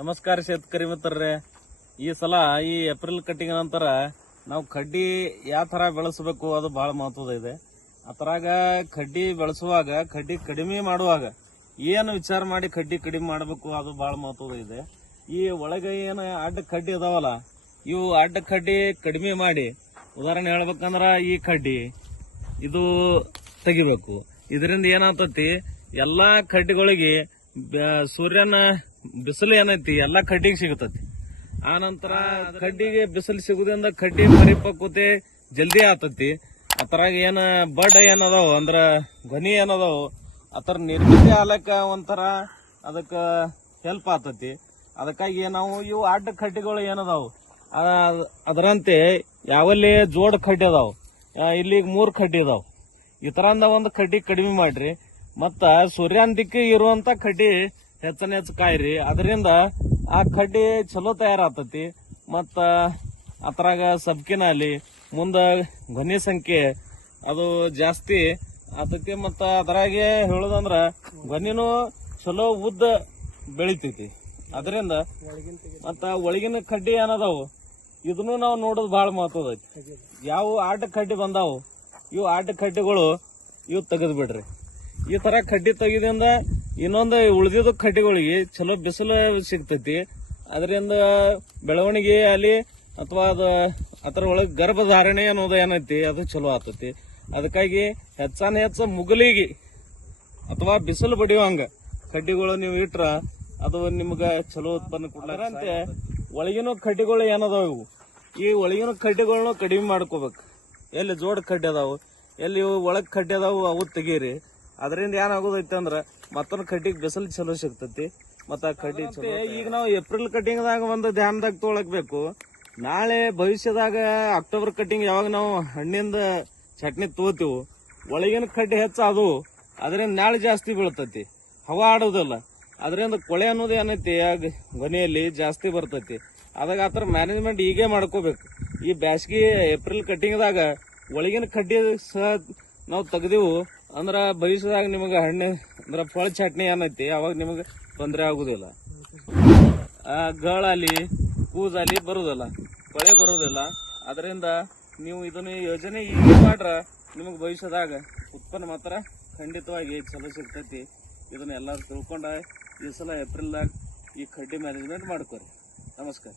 ನಮಸ್ಕಾರ ಶೇತಕರಿ ಮಿತ್ರರೇ. ಈ ಸಲ ಈ ಏಪ್ರಿಲ್ ಕಟ್ಟಿಂಗ್ ನಂತರ ನಾವು ಕಡ್ಡಿ ಯಾವ ತರ ಬೆಳೆಸಬೇಕು ಅದು ಬಹಳ ಮಹತ್ವದ ಇದೆ. ಅದರಾಗ ಕಡ್ಡಿ ಬೆಳೆಸುವಾಗ ಕಡ್ಡಿ ಕಡಿಮೆ ಮಾಡುವಾಗ ಏನು ವಿಚಾರ ಮಾಡಿ ಕಡ್ಡಿ ಕಡಿಮೆ ಮಾಡಬೇಕು ಅದು ಬಹಳ ಮಹತ್ವದ ಇದೆ. ಈ ಒಳಗೆ ಏನು ಅಡ್ಡ ಕಡ್ಡಿ ಅದಾವಲ್ಲ, ಇವು ಅಡ್ಡ ಕಡ್ಡಿ ಕಡಿಮೆ ಮಾಡಿ, ಉದಾಹರಣೆ ಹೇಳ್ಬೇಕಂದ್ರ ಈ ಕಡ್ಡಿ ಇದು ತೆಗಿಬೇಕು. ಇದರಿಂದ ಏನಾಗ್ತತಿ, ಎಲ್ಲಾ ಕಡ್ಡಿಗಳಿಗೆ ಸೂರ್ಯನ ಬಿಸಿಲು ಏನೈತಿ ಎಲ್ಲಾ ಕಡ್ಡಿಗೆ ಸಿಗತತಿ. ಆ ನಂತರ ಕಡ್ಡಿಗೆ ಬಿಸಿಲು ಸಿಗುದ್ರಿಂದ ಕಡ್ಡಿ ಪರಿಪಕ್ವತೆ ಜಲ್ದಿ ಆತತಿ. ಅತರಾಗ ಏನ ಬಡ್ ಏನದಾವ ಅಂದ್ರ ಗೊನಿ ಏನದಾವ ಅತರ ನಿರ್ಮಿತಿ ಆಲಕ್ಕ ಒಂಥರ ಅದಕ್ಕ ಹೆಲ್ಪ್ ಆತತಿ. ಅದಕ್ಕಾಗಿ ನಾವು ಇವು ಅಡ್ಡ ಕಡ್ಡಿಗಳು ಏನದಾವು ಅದರಂತೆ ಯಾವಲ್ಲಿ ಜೋಡ್ ಕಡ್ಡಿ ಅದಾವ, ಇಲ್ಲಿ 3 ಕಡ್ಡಿ ಅದಾವ. ಈ ತರಂದ ಒಂದು ಕಡ್ಡಿ ಕಡಿಮೆ ಮಾಡ್ರಿ. ಮತ್ತ ಸೂರ್ಯನ ದಿಕ್ಕಿ ಇರುವಂತ ಕಡ್ಡಿ ಹೆಚ್ಚನ ಹೆಚ್ಚು ಕಾಯ್ರಿ. ಅದರಿಂದ ಆ ಕಡ್ಡಿ ಚಲೋ ತಯಾರಾಗ್ತತಿ. ಮತ್ತ ಅದ್ರಾಗ ಸಬ್ಕಿನಲ್ಲಿ ಮುಂದ ಗೊನಿ ಸಂಖ್ಯೆ ಅದು ಜಾಸ್ತಿ ಆತತಿ. ಮತ್ತ ಅದ್ರಾಗೆ ಹೇಳುದಂದ್ರ ಗೊನಿನೂ ಚಲೋ ಉದ್ದ ಬೆಳಿತೈತಿ. ಅದರಿಂದ ಮತ್ತ ಒಳಗಿನ ಕಡ್ಡಿ ಏನದಾವು ಇದನ್ನು ನಾವು ನೋಡೋದು ಬಹಳ ಮಹತ್ವದ ಐತಿ. ಯಾವ ಆಟ ಕಡ್ಡಿ ಬಂದಾವು ಇವು ಆಟ ಕಡ್ಡಿಗಳು ಇವು ತೆಗೆದು ಬಿಡ್ರಿ. ಈ ತರ ಕಡ್ಡಿ ತೆಗಿದಿಂದ ಇನ್ನೊಂದು ಉಳಿದಿದ್ದ ಕಡ್ಡಿಗಳಿಗೆ ಚಲೋ ಬಿಸಿಲು ಸಿಗ್ತೈತಿ. ಅದರಿಂದ ಬೆಳವಣಿಗೆ ಅಲ್ಲಿ ಅಥವಾ ಅದರ ಒಳಗೆ ಗರ್ಭಧಾರಣೆ ಅನ್ನೋದು ಏನೈತಿ ಅದು ಚಲೋ ಆತತಿ. ಅದಕ್ಕಾಗಿ ಹೆಚ್ಚಾನ ಹೆಚ್ಚ ಮುಗಲಿಗೆ ಅಥವಾ ಬಿಸಿಲು ಬಡಿಯುವಂಗ ಕಡ್ಡಿಗಳು ನೀವು ಇಟ್ರ ಅದು ನಿಮ್ಗ ಚಲೋ ಉತ್ಪನ್ನ ಕೊಡ್ಲಾರಂತೆ. ಒಳಗಿನ ಕಡ್ಡಿಗಳು ಏನದಾವ ಇವು, ಈ ಒಳಗಿನ ಕಡ್ಡಿಗಳನ್ನ ಕಡಿಮೆ ಮಾಡ್ಕೋಬೇಕು. ಎಲ್ಲಿ ಜೋಡ್ ಕಡ್ಡಿ ಅದಾವು, ಎಲ್ಲಿ ಒಳಗ್ ಕಡ್ಡಿ ಅದಾವು ಅವು ತೆಗೀರಿ. ಅದರಿಂದ ಏನಾಗೋದೈತಿ ಅಂದ್ರ ಮತ್ತೊಂದು ಕಡ್ಡಿಗೆ ಬಿಸಿಲು ಚಲೋ ಸಿಗ್ತತಿ. ಮತ್ತ ಕಡ್ಡಿ ಈಗ ನಾವು ಏಪ್ರಿಲ್ ಕಟ್ಟಿಂಗ್ ದಾಗ ಒಂದು ಧ್ಯಾನದಾಗ ತೊಗೊಳಕ್ಬೇಕು. ನಾಳೆ ಭವಿಷ್ಯದಾಗ ಅಕ್ಟೋಬರ್ ಕಟ್ಟಿಂಗ್ ಯಾವಾಗ ನಾವು ಹಣ್ಣಿಂದ ಚಟ್ನಿ ತಗೋತೀವಿ, ಒಳಗಿನ ಕಡ್ಡಿ ಹೆಚ್ಚ ಅದು ಅದರಿಂದ ನಾಳೆ ಜಾಸ್ತಿ ಬೀಳ್ತತಿ, ಹವಾ ಆಡೋದಿಲ್ಲ. ಅದರಿಂದ ಕೊಳೆ ಅನ್ನೋದು ಏನೈತಿ ಗೊನೆಯಲ್ಲಿ ಜಾಸ್ತಿ ಬರ್ತೈತಿ. ಅದಾಗ ಆತರ ಮ್ಯಾನೇಜ್ಮೆಂಟ್ ಈಗೇ ಮಾಡ್ಕೋಬೇಕು. ಈ ಬ್ಯಾಸ್ಗಿ ಏಪ್ರಿಲ್ ಕಟ್ಟಿಂಗ್ ದಾಗ ಒಳಗಿನ ಕಡ್ಡಿ ಸಹ ನಾವು ತೆಗ್ದೆವು ಅಂದ್ರ ಭವಿಷ್ಯದಾಗ ನಿಮಗ ಹಣ್ಣು ಅಂದ್ರ ಫಳ ಚಟ್ನಿ ಏನೈತಿ ಅವಾಗ ನಿಮಗ ತೊಂದರೆ ಆಗುದಿಲ್ಲ. ಗಳಾಲಿ ಕೂಜಾಲಿ ಬರುದಿಲ್ಲ, ಕೊಳೆ ಬರುದಿಲ್ಲ. ಅದರಿಂದ ನೀವು ಇದನ್ನ ಯೋಜನೆ ಈಗ ಮಾಡ್ರ ನಿಮಗ್ ಭವಿಷ್ಯದಾಗ ಉತ್ಪನ್ನ ಮಾತ್ರ ಖಂಡಿತವಾಗಿ ಚಲೋ ಸಿಗ್ತೈತಿ. ಇದನ್ನ ಎಲ್ಲಾರು ತಿಳ್ಕೊಂಡ ಈ ಸಲ ಏಪ್ರಿಲ್ದಾಗ ಈ ಕಡ್ಡಿ ಮ್ಯಾನೇಜ್ಮೆಂಟ್ ಮಾಡ್ಕೋರಿ. ನಮಸ್ಕಾರ.